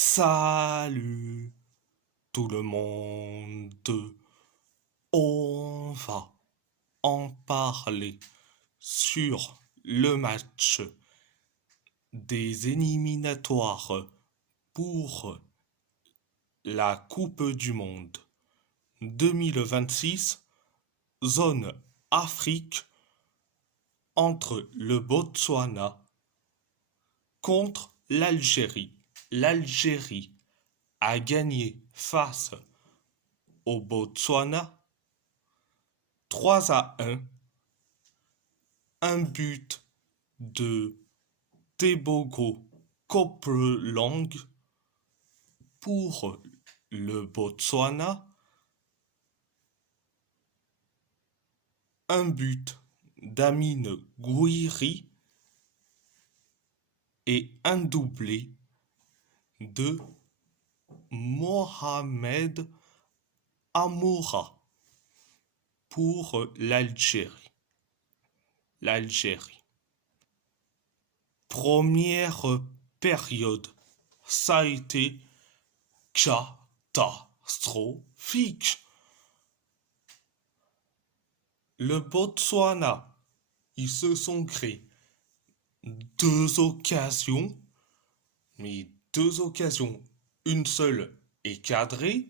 Salut tout le monde, on va en parler sur le match des éliminatoires pour la Coupe du Monde 2026, zone Afrique, entre le Botswana contre l'Algérie. L'Algérie a gagné face au Botswana 3-1, un but de Tebogo Copeland pour le Botswana, un but d'Amine Gouiri et un doublé de Mohamed Amoura pour l'Algérie. Première période, ça a été catastrophique. Le Botswana, ils se sont créés deux occasions, une seule est cadrée.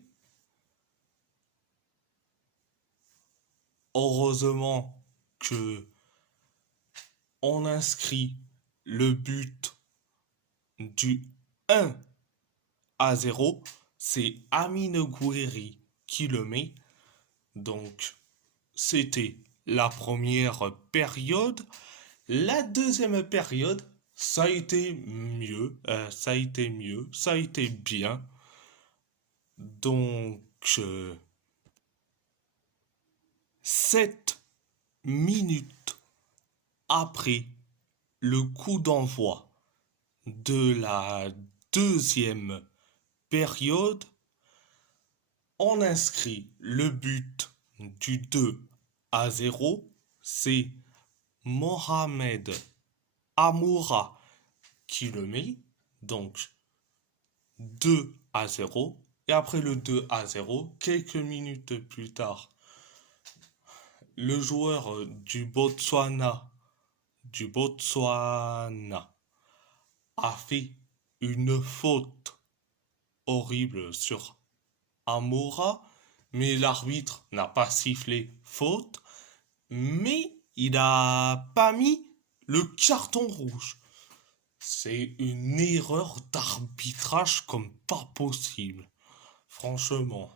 Heureusement que on inscrit le but du 1-0. C'est Amine Gouiri qui le met. Donc, c'était la première période. La deuxième période, ça a été mieux, ça a été bien. Donc, 7 minutes après le coup d'envoi de la deuxième période, on inscrit le but du 2-0. C'est Mohamed Amoura qui le met. Donc 2-0. Et après le 2-0, quelques minutes plus tard, le joueur du Botswana a fait une faute horrible sur Amoura, mais l'arbitre n'a pas sifflé faute, mais il n'a pas mis le carton rouge. C'est une erreur d'arbitrage comme pas possible. Franchement.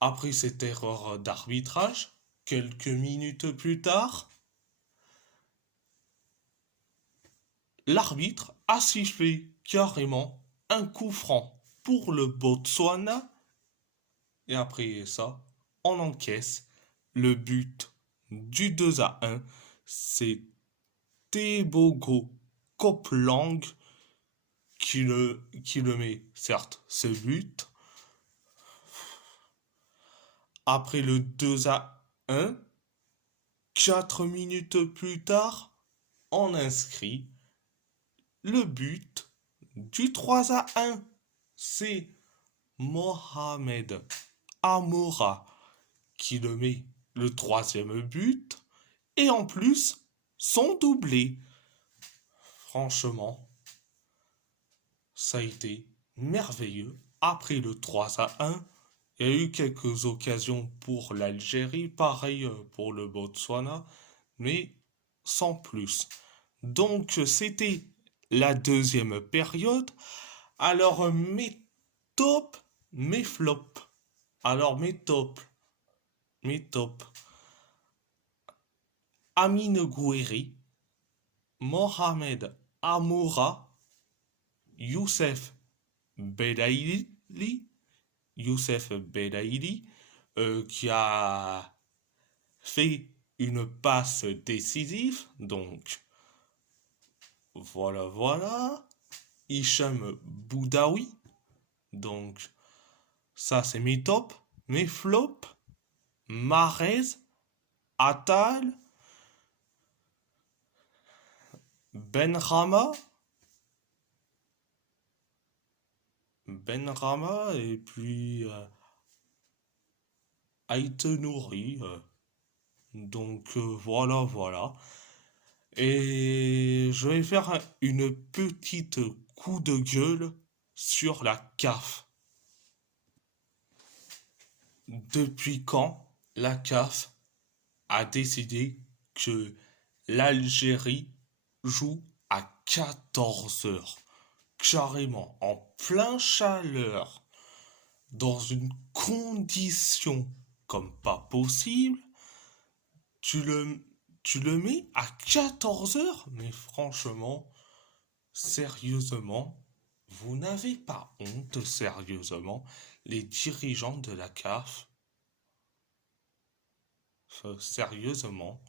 Après cette erreur d'arbitrage, quelques minutes plus tard, l'arbitre a sifflé carrément un coup franc pour le Botswana. Et après ça, on encaisse le but du 2-1. C'est Tebogo Copeland qui le met, certes, ce but. Après le 2-1, 4 minutes plus tard, on inscrit le but du 3-1. C'est Mohamed Amoura qui le met, le troisième but. Et en plus, son doublé. Franchement, ça a été merveilleux. Après le 3-1, il y a eu quelques occasions pour l'Algérie, pareil pour le Botswana, mais sans plus. Donc c'était la deuxième période. Alors mes tops, mes flops. Alors mes tops. Amine Gouiri, Mohamed Amoura, Youssef Bedaili, qui a fait une passe décisive. Donc, voilà. Hicham Boudaoui. Donc, ça, c'est mes tops. Mes flops, Mahrez, Attal, Benrahma, Benrama et puis Aït Nouri. Voilà, voilà. Et je vais faire une petite coup de gueule sur la CAF. Depuis quand la CAF a décidé que l'Algérie joue à 14 heures, carrément en plein chaleur, dans une condition comme pas possible, tu le, tu le mets à 14 heures? Mais franchement, sérieusement, vous n'avez pas honte, sérieusement, les dirigeants de la CAF? Sérieusement,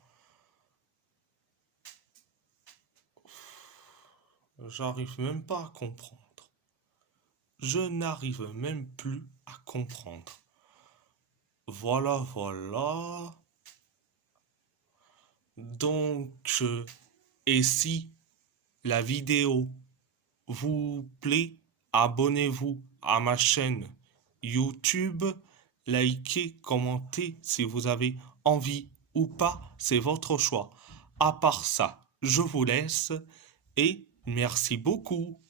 j'arrive même pas à comprendre. Je n'arrive même plus à comprendre. Voilà, voilà. Donc, et si la vidéo vous plaît, abonnez-vous à ma chaîne YouTube, likez, commentez si vous avez envie ou pas, c'est votre choix. À part ça, je vous laisse et merci beaucoup.